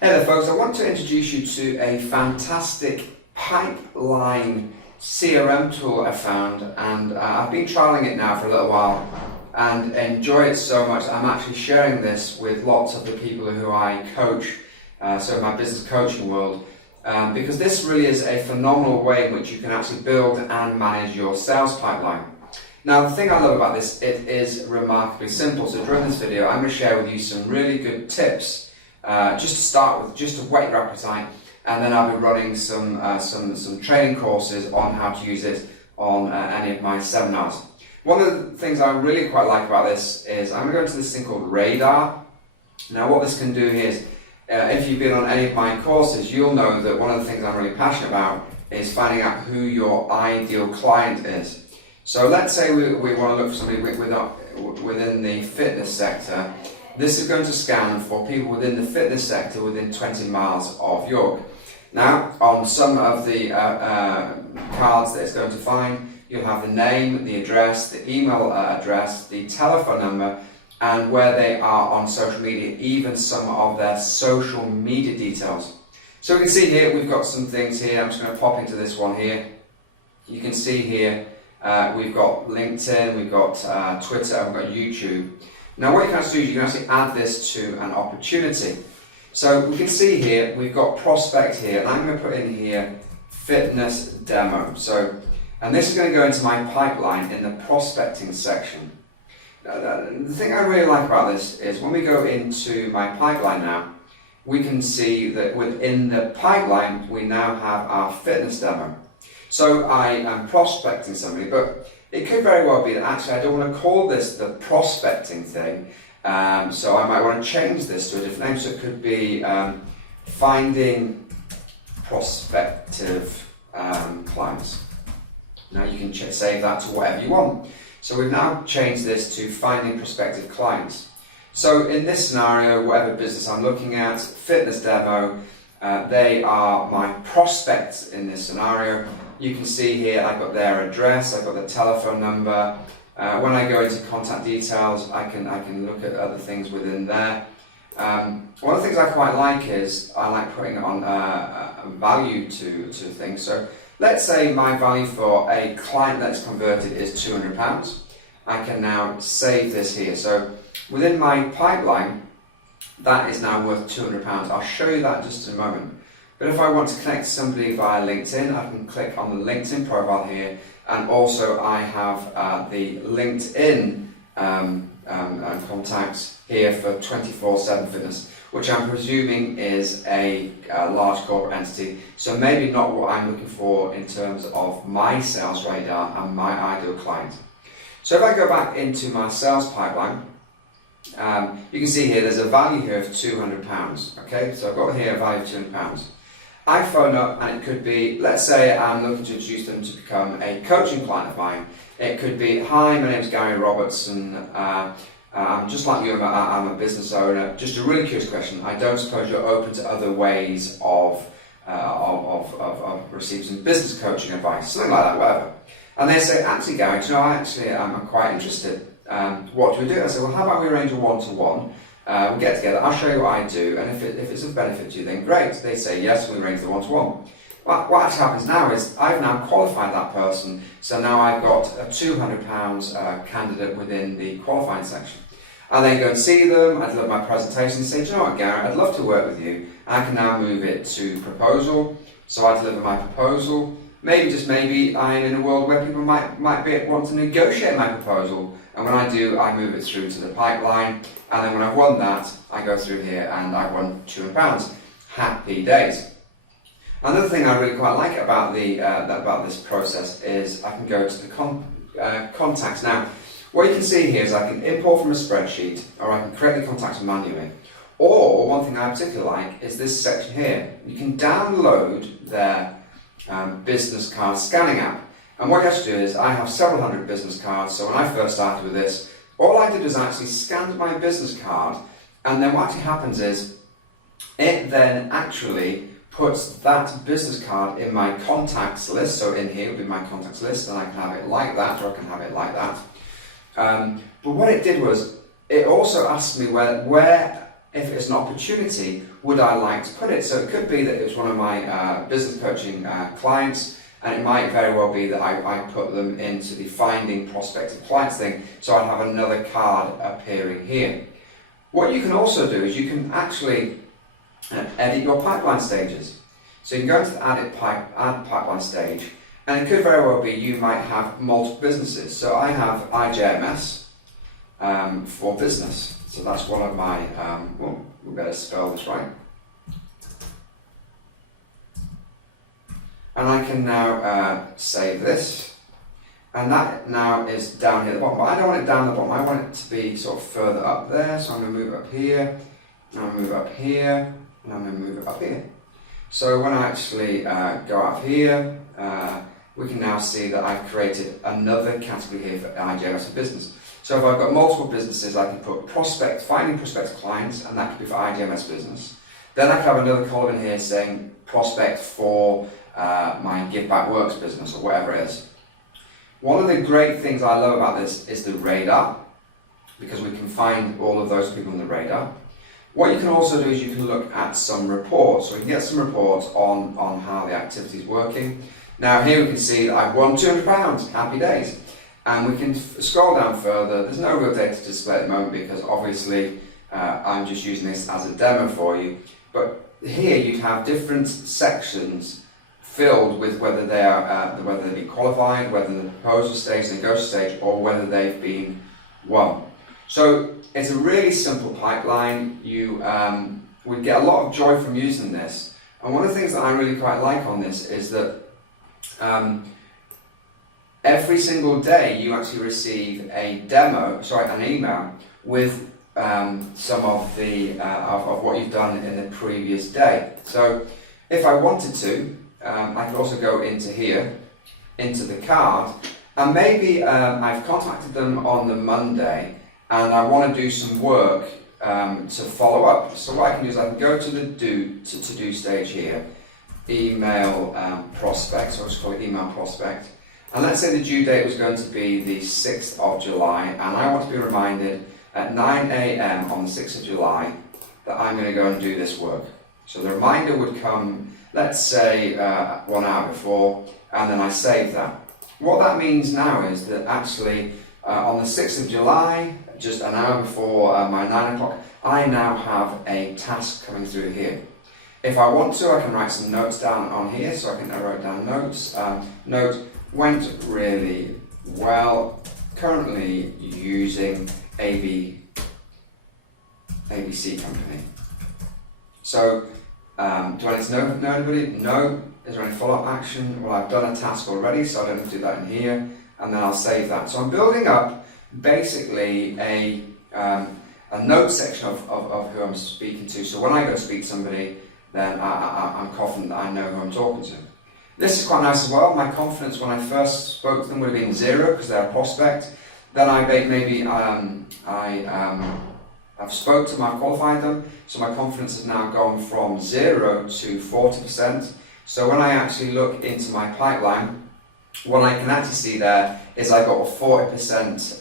Hey there folks, I want to introduce you to a fantastic pipeline CRM tool I found, and I've been trialing it now for a little while and enjoy it so much I'm actually sharing this with lots of the people who I coach, so in my business coaching world, because this really is a phenomenal way in which you can actually build and manage your sales pipeline. Now the thing I love about this, it is remarkably simple. So during this video I'm going to share with you some really good tips just to start with, just to whet your appetite, and then I'll be running some training courses on how to use it on any of my seminars. One of the things I really quite like about this is I'm going to go into this thing called Radar. Now what this can do here is, if you've been on any of my courses, you'll know that one of the things I'm really passionate about is finding out who your ideal client is. So let's say we want to look for somebody within the fitness sector. This is going to scan for people within the fitness sector within 20 miles of York. Now, on some of the cards that it's going to find, you'll have the name, the address, the email address, the telephone number, and where they are on social media, even some of their social media details. So we can see here, we've got some things here. I'm just going to pop into this one here. You can see here, we've got LinkedIn, we've got Twitter, we've got YouTube. Now what you can actually do is you can actually add this to an opportunity. So we can see here, we've got prospect here, and I'm going to put in here fitness demo. And this is going to go into my pipeline in the prospecting section. The thing I really like about this is when we go into my pipeline now, we can see that within the pipeline, we now have our fitness demo. So I am prospecting somebody, but it could very well be that actually I don't want to call this the prospecting thing, so I might want to change this to a different name. So it could be finding prospective clients. Now you can save that to whatever you want. So we've now changed this to finding prospective clients. So in this scenario, whatever business I'm looking at, fitness demo, they are my prospects in this scenario. You can see here I've got their address, I've got the telephone number. When I go into contact details, I can look at other things within there. One of the things I quite like is I like putting on a value to things. So let's say my value for a client that's converted is £200. I can now save this here. So within my pipeline, that is now worth £200. I'll show you that in just a moment. But if I want to connect to somebody via LinkedIn, I can click on the LinkedIn profile here, and also I have the LinkedIn contacts here for 24/7 Fitness, which I'm presuming is a large corporate entity, so maybe not what I'm looking for in terms of my sales radar and my ideal client. So if I go back into my sales pipeline, you can see here there's a value here of £200. Okay, so I've got here a value of £200. I phone up and it could be, let's say I'm looking to introduce them to become a coaching client of mine. It could be, hi, my name is Gary Robertson, I'm just like you, I'm a business owner. Just a really curious question. I don't suppose you're open to other ways of receiving some business coaching advice, something like that, whatever. And they say, actually Gary, you know, I'm quite interested. What do we do? I say, well, how about we arrange a one-to-one? We get together, I'll show you what I do, and if it's of benefit to you, then great. They say yes, we arrange the one-to-one. Well, what actually happens now is I've now qualified that person, so now I've got a £200 candidate within the qualifying section. I then go and see them, I deliver my presentation and say, do you know what, Gary, I'd love to work with you. I can now move it to proposal, so I deliver my proposal. Maybe, just maybe, I'm in a world where people might want to negotiate my proposal, and when I do, I move it through to the pipeline, and then when I've won that, I go through here and I've won £200. Happy days. Another thing I really quite like about this process is I can go to the contacts. Now, what you can see here is I can import from a spreadsheet, or I can create the contacts manually. Or, one thing I particularly like is this section here. You can download their business card scanning app. And what you have to do is, I have several hundred business cards, so when I first started with this, all I did was actually scanned my business card, and then what actually happens is, it then actually puts that business card in my contacts list. So in here will be my contacts list, and I can have it like that, or I can have it like that. But what it did was, it also asked me where if it's an opportunity, would I like to put it? So it could be that it was one of my business coaching clients, and it might very well be that I put them into the finding prospective clients thing, so I'd have another card appearing here. What you can also do is you can actually edit your pipeline stages. So you can go into the add pipeline stage, and it could very well be you might have multiple businesses. So I have IJMS for business. So that's one of my, we better spell this right. And I can now save this. And that now is down here at the bottom. But I don't want it down the bottom. I want it to be sort of further up there. So I'm going to move it up here. And I'm going to move it up here. And I'm going to move it up here. So when I actually go up here, we can now see that I've created another category here for IJMS for business. So if I've got multiple businesses, I can put finding prospective clients, and that could be for IJMS business. Then I can have another column in here saying prospect for my Give Back Works business, or whatever it is. One of the great things I love about this is the radar, because we can find all of those people on the radar. What you can also do is you can look at some reports. So we can get some reports on how the activity is working. Now here we can see that I've won £200, happy days. And we can scroll down further. There's no real data to display at the moment because obviously I'm just using this as a demo for you. But here you'd have different sections filled with whether they are whether they've been qualified, whether the proposal stage, the negotiation stage, or whether they've been won. So it's a really simple pipeline. You would get a lot of joy from using this. And one of the things that I really quite like on this is that every single day you actually receive an email with some of the of what you've done in the previous day. So if I wanted to, I could also go into here, into the card, and maybe I've contacted them on the Monday and I want to do some work to follow up. So what I can do is I can go to the to-do stage here, email prospect, so I'll just call it email prospect. And let's say the due date was going to be the 6th of July, and I want to be reminded at 9 AM on the 6th of July that I'm going to go and do this work. So the reminder would come, let's say 1 hour before, and then I save that. What that means now is that actually on the 6th of July, just an hour before my 9 o'clock, I now have a task coming through here. If I want to, I can write some notes down on here, so I can write down notes. Note, went really well, currently using ABC company. So, do I need to know anybody? No. Is there any follow-up action? Well, I've done a task already, so I don't have to do that in here, and then I'll save that. So I'm building up basically a note section of who I'm speaking to, so when I go to speak to somebody, then I'm confident that I know who I'm talking to. This is quite nice as well. My confidence when I first spoke to them would have been 0 because they're a prospect. Then I've spoke to them, I've qualified them, so my confidence has now gone from 0 to 40%. So when I actually look into my pipeline, what I can actually see there is I got a 40%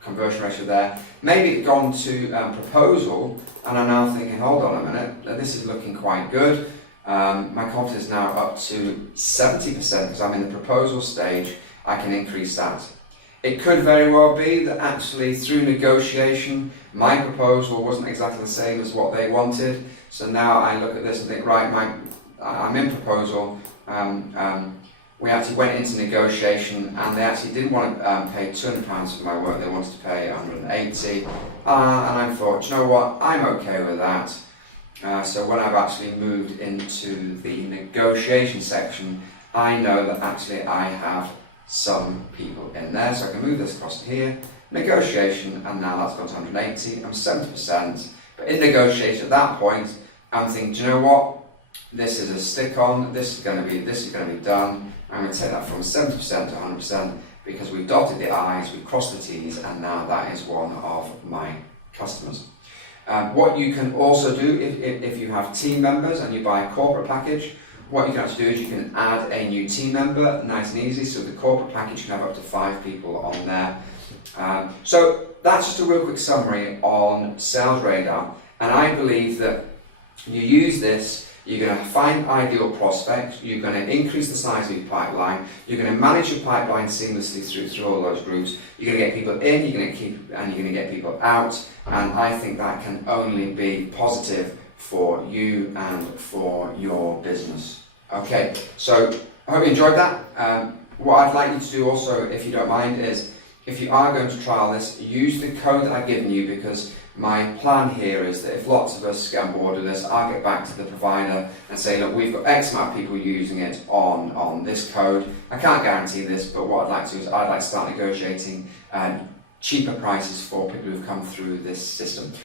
conversion ratio there. Maybe it's gone to proposal, and I'm now thinking, hold on a minute, this is looking quite good. My confidence is now up to 70% because I'm in the proposal stage. I can increase that. It could very well be that actually through negotiation, my proposal wasn't exactly the same as what they wanted. So now I look at this and think, right, I'm in proposal. We actually went into negotiation and they actually didn't want to pay £200 for my work. They wanted to pay £180. And I thought, you know what, I'm okay with that. So when I've actually moved into the negotiation section, I know that actually I have some people in there. So I can move this across to here, negotiation, and now that's gone to 180. I'm 70%. But in negotiation at that point, I'm thinking, do you know what? This is a stick-on. This is going to be done. I'm going to take that from 70% to 100% because we've dotted the I's, we've crossed the T's, and now that is one of my customers. What you can also do if you have team members and you buy a corporate package, what you can actually do is you can add a new team member, nice and easy. So the corporate package can have up to 5 people on there. So that's just a real quick summary on Sales Radar, and I believe that you use this, you're going to find ideal prospects, you're going to increase the size of your pipeline, you're going to manage your pipeline seamlessly through all those groups, you're going to get people in, you're going to get people out, and I think that can only be positive for you and for your business. Okay, so I hope you enjoyed that. What I'd like you to do also, if you don't mind, is if you are going to trial this, use the code that I've given you, because my plan here is that if lots of us get on board with this, I'll get back to the provider and say, look, we've got X amount of people using it on this code. I can't guarantee this, but what I'd like to do is I'd like to start negotiating cheaper prices for people who've come through this system.